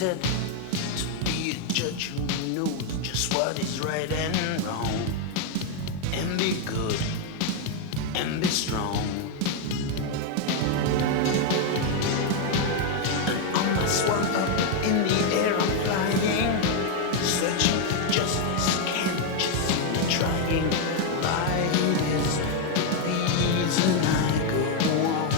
appointed to be a judge who knows just what is right and wrong, and be good and be strong. And on my swan up in the air I'm flying, searching for justice, can't you see me trying? Right is the reason I go on.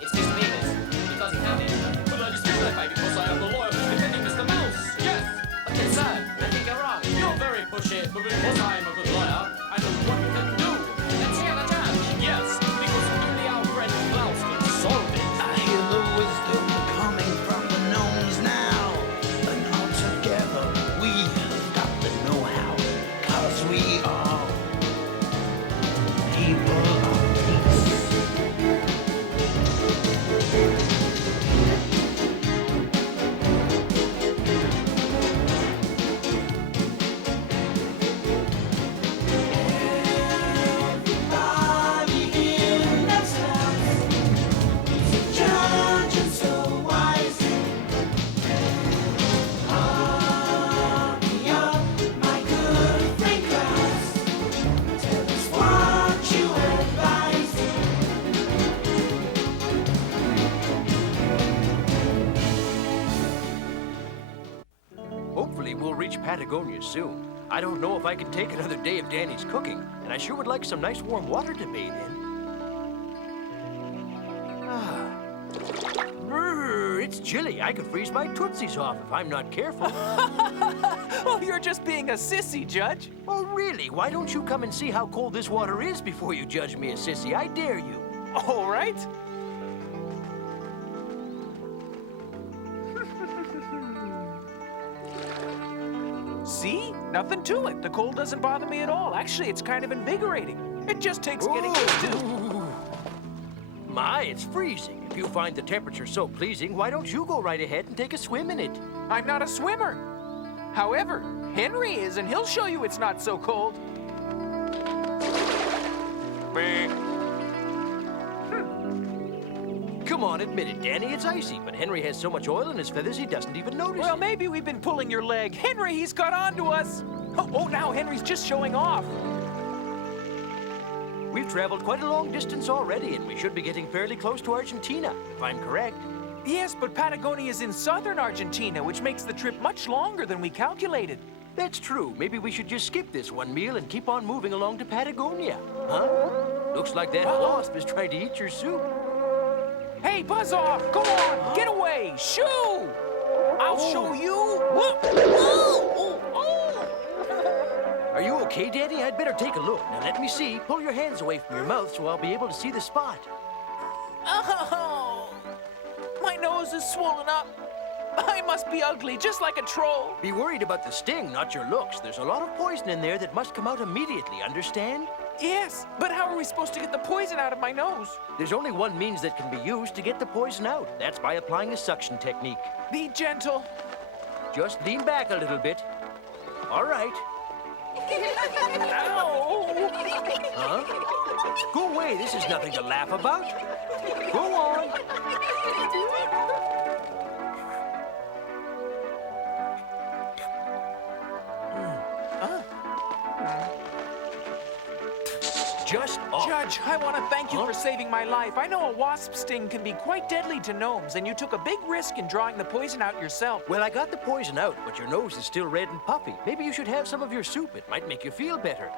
It's Mr. Beavis. Because he found it. But I discriminate because I am the lawyer who's defending Mr. Mouse. Yes. Okay, sir, I think you're wrong. You're very pushy, but because I am a good lawyer, I know what we can do. Let's hear the judge. Yes, because only our friend Klaus can solve it. I hear the wisdom coming from the gnomes now, and all together we've got the know-how, 'cause we are people of peace. Everybody in this house is a judge and so wise. Hurry up, my good friend Klaus. Tell us what you advise. Hopefully we'll reach Patagonia soon. I don't know if I can take another day of Dany's cooking, and I sure would like some nice warm water to bathe in. Brr, it's chilly. I could freeze my tootsies off if I'm not careful. Oh, you're just being a sissy, Judge. Oh, really? Why don't you come and see how cold this water is before you judge me a sissy? I dare you. All right. See? Nothing to it. The cold doesn't bother me at all. Actually, it's kind of invigorating. It just takes getting used to. Ooh. My, it's freezing. If you find the temperature so pleasing, why don't you go right ahead and take a swim in it? I'm not a swimmer. However, Henry is, and he'll show you it's not so cold. Come on, admit it, Dany. It's icy, but Henry has so much oil in his feathers he doesn't even notice Well, it. maybe we've been pulling your leg. Henry, he's got onto us. Oh, now Henry's just showing off. We've traveled quite a long distance already, and we should be getting fairly close to Argentina, if I'm correct. Yes, but Patagonia is in southern Argentina, which makes the trip much longer than we calculated. That's true. Maybe we should just skip this one meal and keep on moving along to Patagonia. Huh? Looks like that wasp is trying to eat your soup. Hey, buzz off! Go on! Get away! Shoo! I'll show you! Whoop! Are you okay, Dany? I'd better take a look. Now let me see. Pull your hands away from your mouth so I'll be able to see the spot. Oh! My nose is swollen up. I must be ugly, just like a troll. Be worried about the sting, not your looks. There's a lot of poison in there that must come out immediately, understand? Yes, but how are we supposed to get the poison out of my nose? There's only one means that can be used to get the poison out. That's by applying a suction technique. Be gentle. Just lean back a little bit. All right. Ow! Huh? Go away. This is nothing to laugh about. Go on. Just off. Judge, I want to thank you for saving my life. I know a wasp sting can be quite deadly to gnomes, and you took a big risk in drawing the poison out yourself. Well, I got the poison out, but your nose is still red and puffy. Maybe you should have some of your soup. It might make you feel better.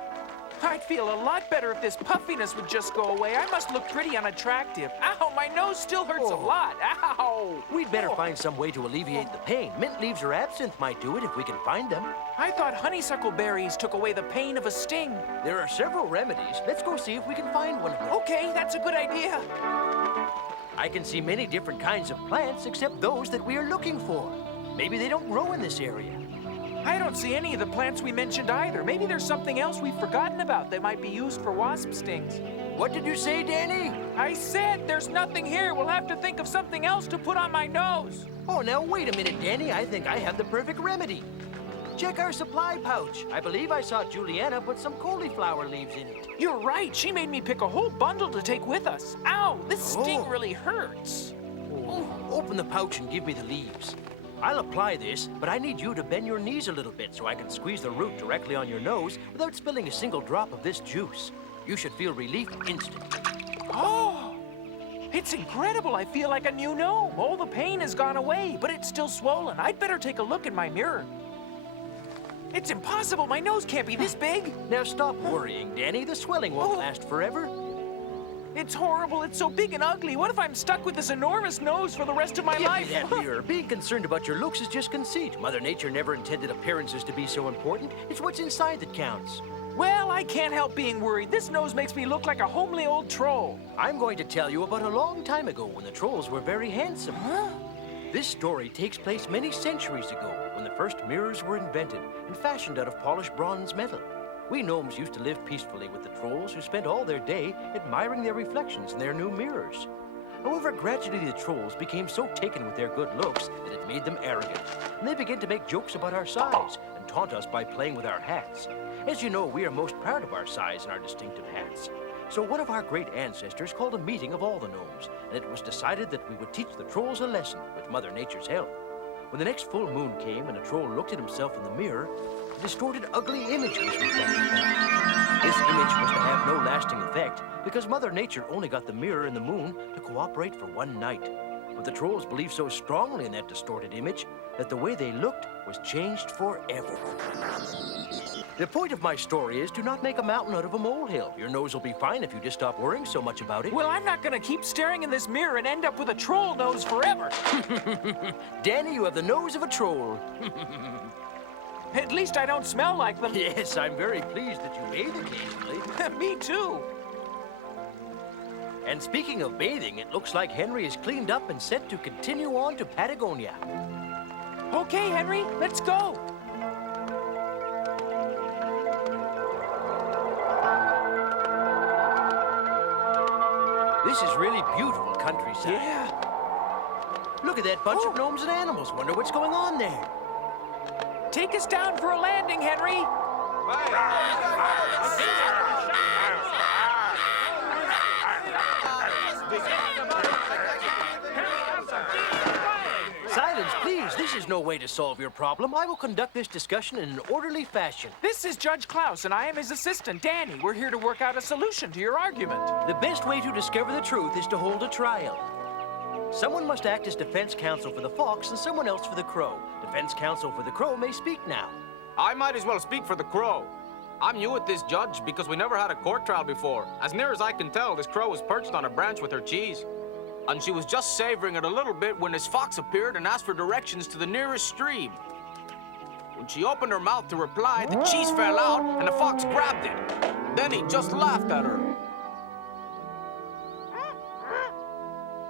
I'd feel a lot better if this puffiness would just go away. I must look pretty unattractive. Ow, my nose still hurts a lot. Ow! We'd better find some way to alleviate the pain. Mint leaves or absinthe might do it if we can find them. I thought honeysuckle berries took away the pain of a sting. There are several remedies. Let's go see if we can find one of them. Okay, that's a good idea. I can see many different kinds of plants except those that we are looking for. Maybe they don't grow in this area. I don't see any of the plants we mentioned either. Maybe there's something else we've forgotten about that might be used for wasp stings. What did you say, Dany? I said there's nothing here. We'll have to think of something else to put on my nose. Oh, now wait a minute, Dany. I think I have the perfect remedy. Check our supply pouch. I believe I saw Juliana put some cauliflower leaves in it. You're right. She made me pick a whole bundle to take with us. Ow, this sting Oh. really hurts. Open the pouch and give me the leaves. I'll apply this, but I need you to bend your knees a little bit so I can squeeze the root directly on your nose without spilling a single drop of this juice. You should feel relief instantly. Oh, it's incredible. I feel like a new gnome. All the pain has gone away, but it's still swollen. I'd better take a look in my mirror. It's impossible. My nose can't be this big. Now stop worrying, Dany. The swelling won't Oh. last forever. It's horrible. It's so big and ugly. What if I'm stuck with this enormous nose for the rest of my Give life? me that mirror. Being concerned about your looks is just conceit. Mother Nature never intended appearances to be so important. It's what's inside that counts. Well, I can't help being worried. This nose makes me look like a homely old troll. I'm going to tell you about a long time ago when the trolls were very handsome. Huh? This story takes place many centuries ago when the first mirrors were invented and fashioned out of polished bronze metal. We gnomes used to live peacefully with the trolls who spent all their day admiring their reflections in their new mirrors. However, gradually the trolls became so taken with their good looks that it made them arrogant, and they began to make jokes about our size and taunt us by playing with our hats. As you know, we are most proud of our size and our distinctive hats. So one of our great ancestors called a meeting of all the gnomes, and it was decided that we would teach the trolls a lesson with Mother Nature's help. When the next full moon came and a troll looked at himself in the mirror, a distorted, ugly image was reflected back. This image was to have no lasting effect because Mother Nature only got the mirror and the moon to cooperate for one night. But the trolls believed so strongly in that distorted image that the way they looked was changed forever. The point of my story is to not make a mountain out of a molehill. Your nose will be fine if you just stop worrying so much about it. Well, I'm not gonna keep staring in this mirror and end up with a troll nose forever. Danny, you have the nose of a troll. At least I don't smell like them. Yes, I'm very pleased that you bathe occasionally. Me too. And speaking of bathing, it looks like Henry is cleaned up and set to continue on to Patagonia. Okay, Henry, let's go. This is really beautiful countryside. Yeah. Look at that bunch of gnomes and animals. Wonder what's going on there. Take us down for a landing, Henry. Silence, please. This is no way to solve your problem. I will conduct this discussion in an orderly fashion. This is Judge Klaus, and I am his assistant, Dany. We're here to work out a solution to your argument. The best way to discover the truth is to hold a trial. Someone must act as defense counsel for the fox and someone else for the crow. Defense counsel for the crow may speak now. I might as well speak for the crow. I'm new at this, Judge, because we never had a court trial before. As near as I can tell, this crow was perched on a branch with her cheese. And she was just savoring it a little bit when this fox appeared and asked for directions to the nearest stream. When she opened her mouth to reply, the cheese fell out and the fox grabbed it. Then he just laughed at her.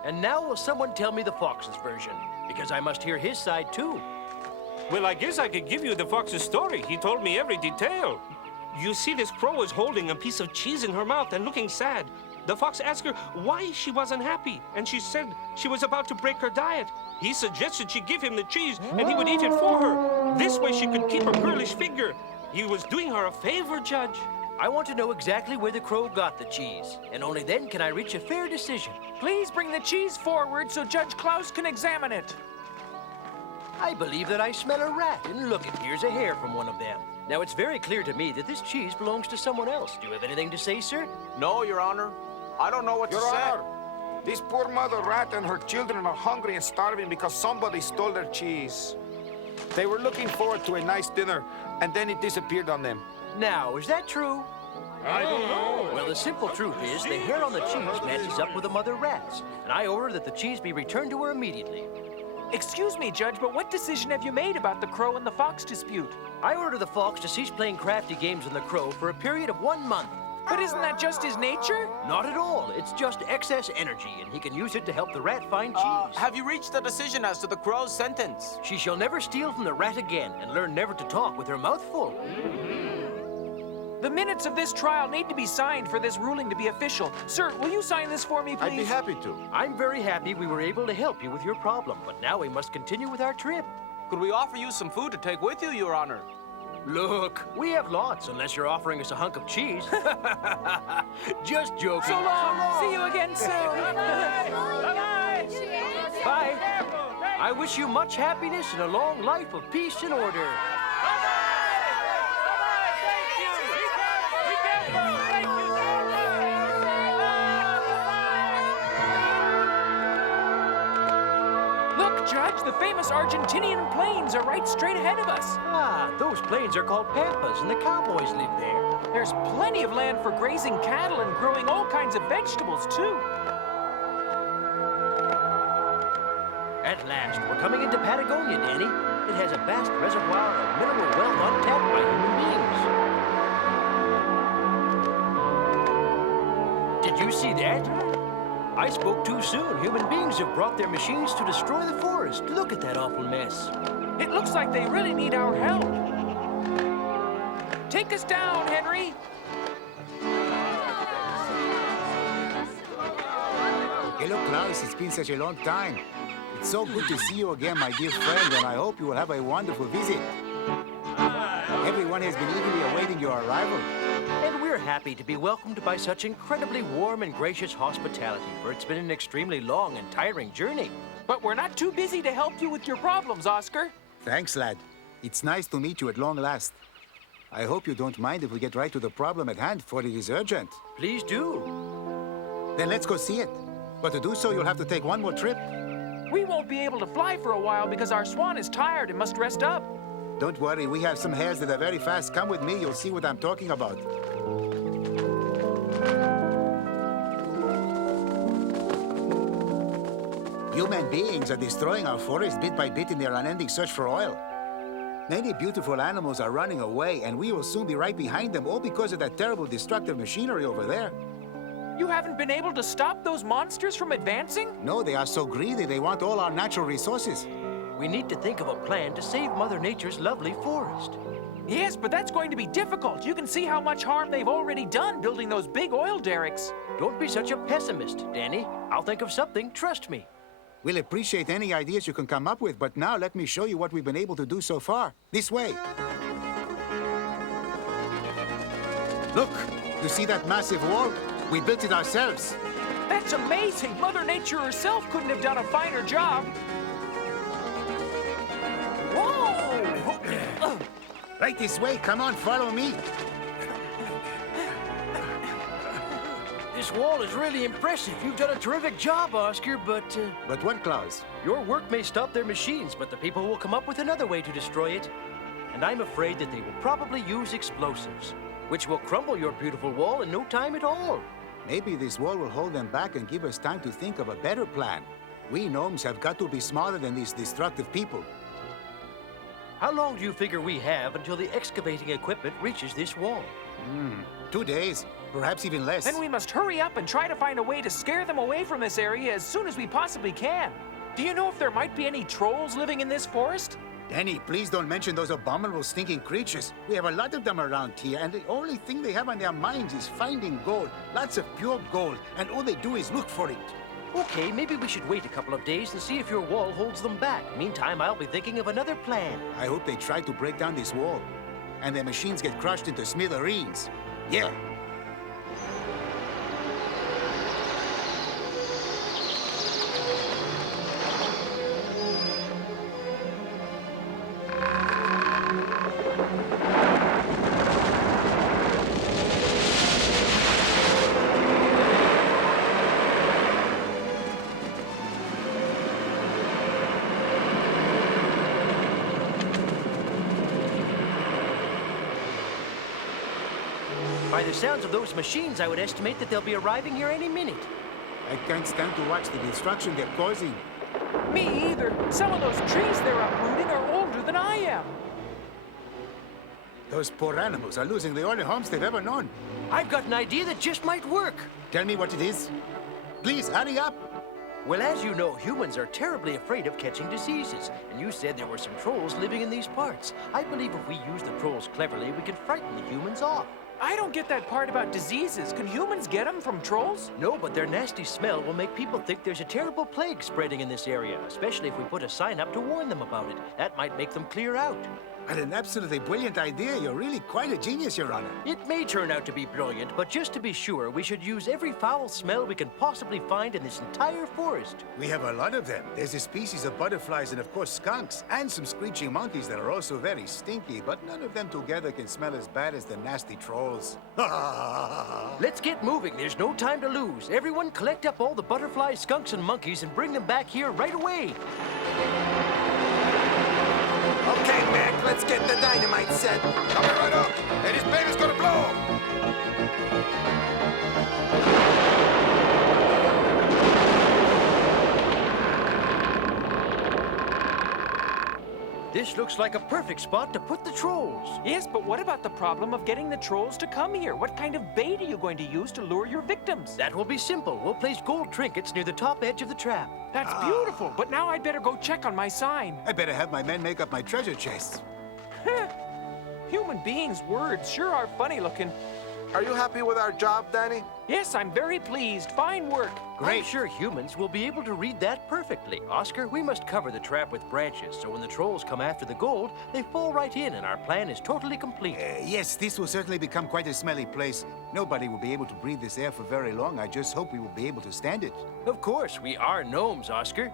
And now will someone tell me the fox's version? Because I must hear his side too. Well, I guess I could give you the fox's story. He told me every detail. You see, this crow was holding a piece of cheese in her mouth and looking sad. The fox asked her why she wasn't happy, and she said she was about to break her diet. He suggested she give him the cheese, and he would eat it for her. This way she could keep her girlish figure. He was doing her a favor, Judge. I want to know exactly where the crow got the cheese, and only then can I reach a fair decision. Please bring the cheese forward so Judge Klaus can examine it. I believe that I smell a rat, and look, here's a hair from one of them. Now, it's very clear to me that this cheese belongs to someone else. Do you have anything to say, sir? No, Your Honor. I don't know what to Your say. Honor, this poor mother rat and her children are hungry and starving because somebody stole their cheese. They were looking forward to a nice dinner, and then it disappeared on them. Now, is that true? I don't know. Well, the simple truth is the hair on the cheese matches up with the mother rat's, and I order that the cheese be returned to her immediately. Excuse me, Judge, but what decision have you made about the crow and the fox dispute? I order the fox to cease playing crafty games on the crow for a period of 1 month. But isn't that just his nature? Not at all. It's just excess energy, and he can use it to help the rat find cheese. Have you reached a decision as to the crow's sentence? She shall never steal from the rat again and learn never to talk with her mouth full. The minutes of this trial need to be signed for this ruling to be official. Sir, will you sign this for me, please? I'd be happy to. I'm very happy we were able to help you with your problem, but now we must continue with our trip. Could we offer you some food to take with you, Your Honor? Look, we have lots, unless you're offering us a hunk of cheese. Just joking. So long. See you again soon. Bye. I wish you much happiness and a long life of peace and order. Look, Judge, the famous Argentinian plains are right straight ahead of us. Ah, those plains are called pampas, and the cowboys live there. There's plenty of land for grazing cattle and growing all kinds of vegetables, too. At last, we're coming into Patagonia, Dany. It has a vast reservoir of mineral wealth untapped by human beings. Did you see that? I spoke too soon. Human beings have brought their machines to destroy the forest. Look at that awful mess. It looks like they really need our help. Take us down, Henry. Hello, Klaus. It's been such a long time. It's so good to see you again, my dear friend, and I hope you will have a wonderful visit. Everyone has been eagerly awaiting your arrival. And we're happy to be welcomed by such incredibly warm and gracious hospitality, for it's been an extremely long and tiring journey. But we're not too busy to help you with your problems, Oscar. Thanks, lad. It's nice to meet you at long last. I hope you don't mind if we get right to the problem at hand, for it is urgent. Please do. Then let's go see it. But to do so, you'll have to take one more trip. We won't be able to fly for a while because our swan is tired and must rest up. Don't worry, we have some hares that are very fast. Come with me, you'll see what I'm talking about. Human beings are destroying our forest bit by bit in their unending search for oil. Many beautiful animals are running away, and we will soon be right behind them, all because of that terrible destructive machinery over there. You haven't been able to stop those monsters from advancing? No, they are so greedy, they want all our natural resources. We need to think of a plan to save Mother Nature's lovely forest. Yes, but that's going to be difficult. You can see how much harm they've already done building those big oil derricks. Don't be such a pessimist, Dany. I'll think of something, trust me. We'll appreciate any ideas you can come up with, but now let me show you what we've been able to do so far. This way. Look, you see that massive wall? We built it ourselves. That's amazing. Mother Nature herself couldn't have done a finer job. Whoa! Right this way. Come on, follow me. This wall is really impressive. You've done a terrific job, Oscar, but... But what, Klaus? Your work may stop their machines, but the people will come up with another way to destroy it. And I'm afraid that they will probably use explosives, which will crumble your beautiful wall in no time at all. Maybe this wall will hold them back and give us time to think of a better plan. We gnomes have got to be smarter than these destructive people. How long do you figure we have until the excavating equipment reaches this wall? 2 days, perhaps even less. Then we must hurry up and try to find a way to scare them away from this area as soon as we possibly can. Do you know if there might be any trolls living in this forest? Dany, please don't mention those abominable stinking creatures. We have a lot of them around here, and the only thing they have on their minds is finding gold. Lots of pure gold, and all they do is look for it. Okay, maybe we should wait a couple of days and see if your wall holds them back. Meantime, I'll be thinking of another plan. I hope they try to break down this wall, and their machines get crushed into smithereens. Yeah. By the sounds of those machines, I would estimate that they'll be arriving here any minute. I can't stand to watch the destruction they're causing. Me either. Some of those trees they're uprooting are older than I am. Those poor animals are losing the only homes they've ever known. I've got an idea that just might work. Tell me what it is. Please, hurry up. Well, as you know, humans are terribly afraid of catching diseases. And you said there were some trolls living in these parts. I believe if we use the trolls cleverly, we can frighten the humans off. I don't get that part about diseases. Can humans get them from trolls? No, but their nasty smell will make people think there's a terrible plague spreading in this area, especially if we put a sign up to warn them about it. That might make them clear out. What an absolutely brilliant idea. You're really quite a genius, Your Honor. It may turn out to be brilliant, but just to be sure, we should use every foul smell we can possibly find in this entire forest. We have a lot of them. There's a species of butterflies and, of course, skunks, and some screeching monkeys that are also very stinky, but none of them together can smell as bad as the nasty trolls. Let's get moving. There's no time to lose. Everyone collect up all the butterflies, skunks, and monkeys and bring them back here right away. Okay, Mac, let's get the dynamite set. Coming right up, and his baby's gonna blow. This looks like a perfect spot to put the trolls. Yes, but what about the problem of getting the trolls to come here? What kind of bait are you going to use to lure your victims? That will be simple. We'll place gold trinkets near the top edge of the trap. That's beautiful, but now I'd better go check on my sign. I better have my men make up my treasure chests. Human beings' words sure are funny looking. Are you happy with our job, Dany? Yes, I'm very pleased. Fine work. I'm sure humans will be able to read that perfectly. Oscar, we must cover the trap with branches, so when the trolls come after the gold, they fall right in and our plan is totally complete. Yes, this will certainly become quite a smelly place. Nobody will be able to breathe this air for very long. I just hope we will be able to stand it. Of course, we are gnomes, Oscar.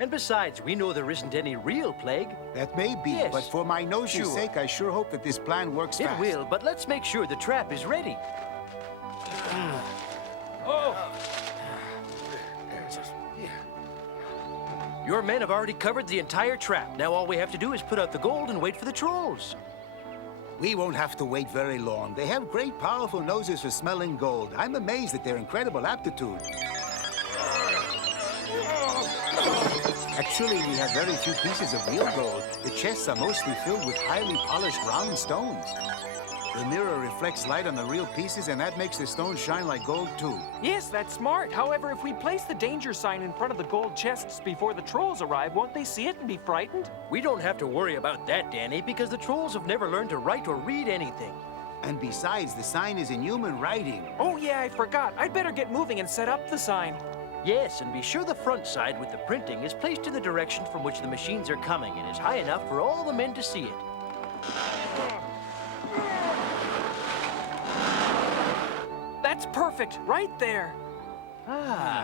And besides, we know there isn't any real plague. That may be, Yes. but for my nose's sake, I sure hope that this plan works It fast. will, but let's make sure the trap is ready. Oh! Your men have already covered the entire trap. Now all we have to do is put out the gold and wait for the trolls. We won't have to wait very long. They have great, powerful noses for smelling gold. I'm amazed at their incredible aptitude. Actually, we have very few pieces of real gold. The chests are mostly filled with highly polished round stones. The mirror reflects light on the real pieces, and that makes the stones shine like gold, too. Yes, that's smart. However, if we place the danger sign in front of the gold chests before the trolls arrive, won't they see it and be frightened? We don't have to worry about that, Dany, because the trolls have never learned to write or read anything. And besides, the sign is in human writing. Oh, yeah, I forgot. I'd better get moving and set up the sign. Yes, and be sure the front side with the printing is placed in the direction from which the machines are coming and is high enough for all the men to see it. That's perfect, right there. Huh?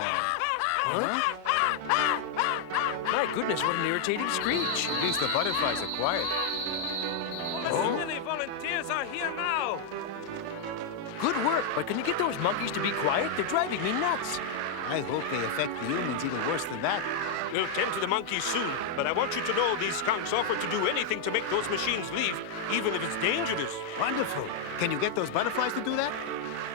My goodness, what an irritating screech. At least the butterflies are quiet. The many volunteers are here now. Good work, but can you get those monkeys to be quiet? They're driving me nuts. I hope they affect the humans even worse than that. We'll tend to the monkeys soon, but I want you to know these skunks offer to do anything to make those machines leave, even if it's dangerous. Wonderful. Can you get those butterflies to do that?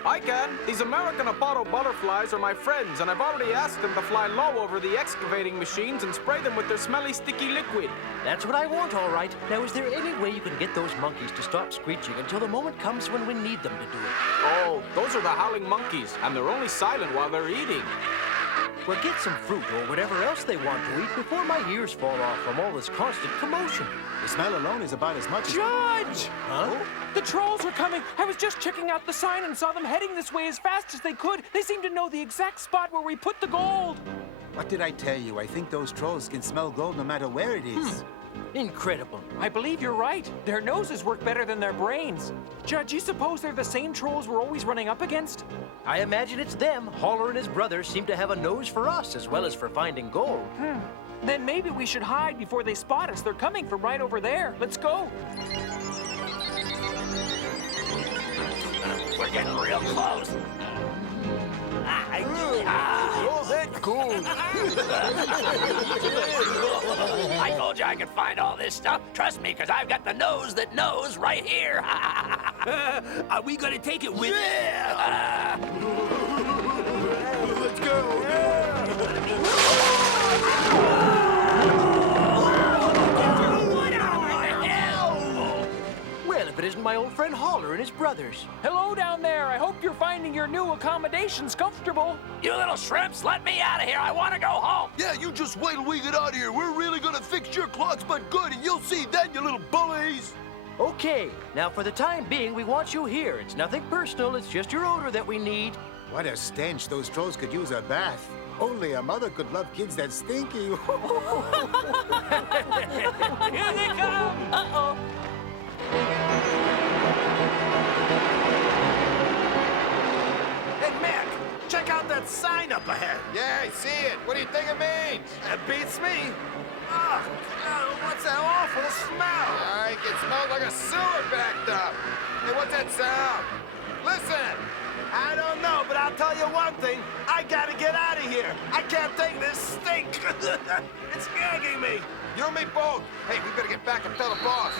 I can. These American Apollo butterflies are my friends, and I've already asked them to fly low over the excavating machines and spray them with their smelly, sticky liquid. That's what I want, all right. Now, is there any way you can get those monkeys to stop screeching until the moment comes when we need them to do it? Oh, those are the howling monkeys, and they're only silent while they're eating. Well, get some fruit or whatever else they want to eat before my ears fall off from all this constant commotion. The smell alone is about as much as... Judge! Huh? The trolls are coming. I was just checking out the sign and saw them heading this way as fast as they could. They seem to know the exact spot where we put the gold. What did I tell you? I think those trolls can smell gold no matter where it is. Incredible. I believe you're right. Their noses work better than their brains. Judge, you suppose they're the same trolls we're always running up against? I imagine it's them. Holler and his brother seem to have a nose for us as well as for finding gold. Then maybe we should hide before they spot us. They're coming from right over there. Let's go. We're getting real close. Oh, that's cool. I told you I could find all this stuff. Trust me, because I've got the nose that knows right here. Are we going to take it with us? Yeah. Let's go. Well, if it isn't my old friend Holler and his brothers. Hello down there. I hope you're finding your new accommodations comfortable. You little shrimps, let me out of here. I want to go home. Yeah, you just wait till we get out of here. We're really gonna fix your clocks but good, and you'll see then, you little bullies. Okay, now for the time being, we want you here. It's nothing personal, it's just your odor that we need. What a stench. Those trolls could use a bath. Only a mother could love kids that stinky. Here they come! Uh-oh. Hey, Mac, check out that sign up ahead. Yeah, I see it. What do you think it means? That beats me. Ugh, what's that awful smell? It smells like a sewer backed up. Hey, what's that sound? Listen! I don't know, but I'll tell you one thing. I gotta get out of here. I can't take this stink. It's gagging me. You and me both. Hey, we better get back and tell the boss.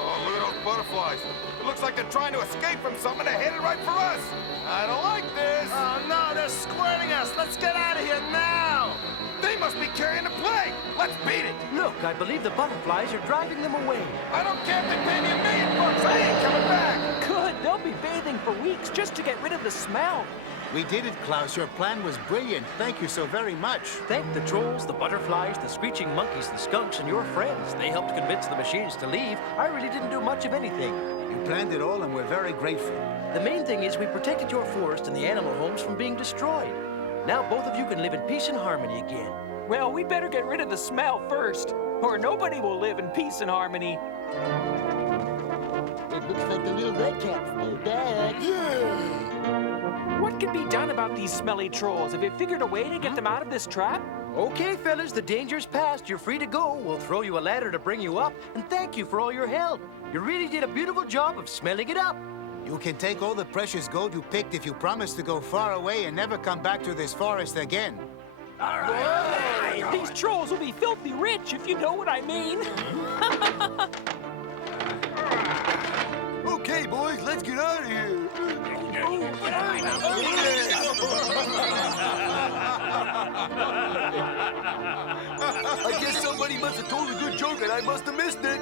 Oh, look at those butterflies. It looks like they're trying to escape from something and headed right for us. I don't like this. Oh, no, they're squirting us. Let's get out of here now. They must be carrying the plague. Let's beat it. Look, I believe the butterflies are driving them away. I don't care if they pay me $1 million. I ain't coming back. Good. They'll be bathing for weeks just to get rid of the smell. We did it, Klaus. Your plan was brilliant. Thank you so very much. Thank the trolls, the butterflies, the screeching monkeys, the skunks, and your friends. They helped convince the machines to leave. I really didn't do much of anything. You planned it all, and we're very grateful. The main thing is we protected your forest and the animal homes from being destroyed. Now both of you can live in peace and harmony again. Well, we better get rid of the smell first, or nobody will live in peace and harmony. It looks like the little red caps are back. What can be done about these smelly trolls? Have you figured a way to get them out of this trap? Okay, fellas, the danger's past. You're free to go. We'll throw you a ladder to bring you up, and thank you for all your help. You really did a beautiful job of smelling it up. You can take all the precious gold you picked if you promise to go far away and never come back to this forest again. All right. These trolls will be filthy rich, if you know what I mean. Okay, boys, let's get out of here. I guess somebody must have told a good joke and I must have missed it.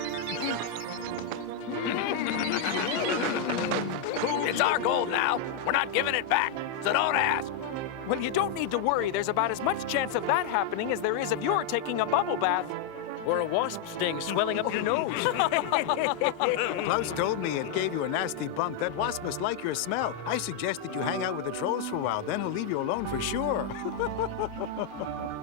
It's our gold now. We're not giving it back, so don't ask. Well, you don't need to worry. There's about as much chance of that happening as there is of your taking a bubble bath. Or a wasp sting swelling up your nose. Klaus told me it gave you a nasty bump. That wasp must like your smell. I suggested you hang out with the trolls for a while, then he'll leave you alone for sure.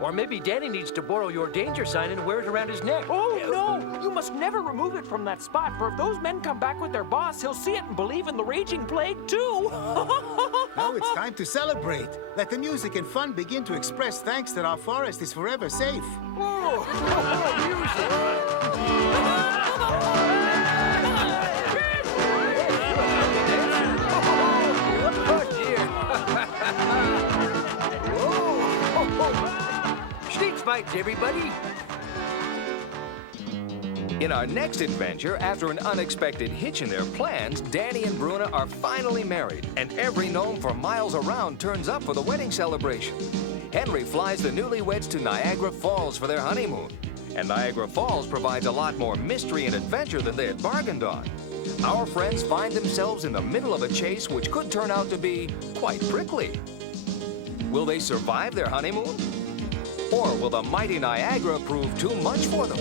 Or maybe Dany needs to borrow your danger sign and wear it around his neck. Oh, no! You must never remove it from that spot, for if those men come back with their boss, he'll see it and believe in the raging plague, too! Now it's time to celebrate. Let the music and fun begin to express thanks that our forest is forever safe. Sneak fights, everybody! In our next adventure, after an unexpected hitch in their plans, Dany and Bruna are finally married, and every gnome for miles around turns up for the wedding celebration. Henry flies the newlyweds to Niagara Falls for their honeymoon, and Niagara Falls provides a lot more mystery and adventure than they had bargained on. Our friends find themselves in the middle of a chase which could turn out to be quite prickly. Will they survive their honeymoon? Or will the mighty Niagara prove too much for them?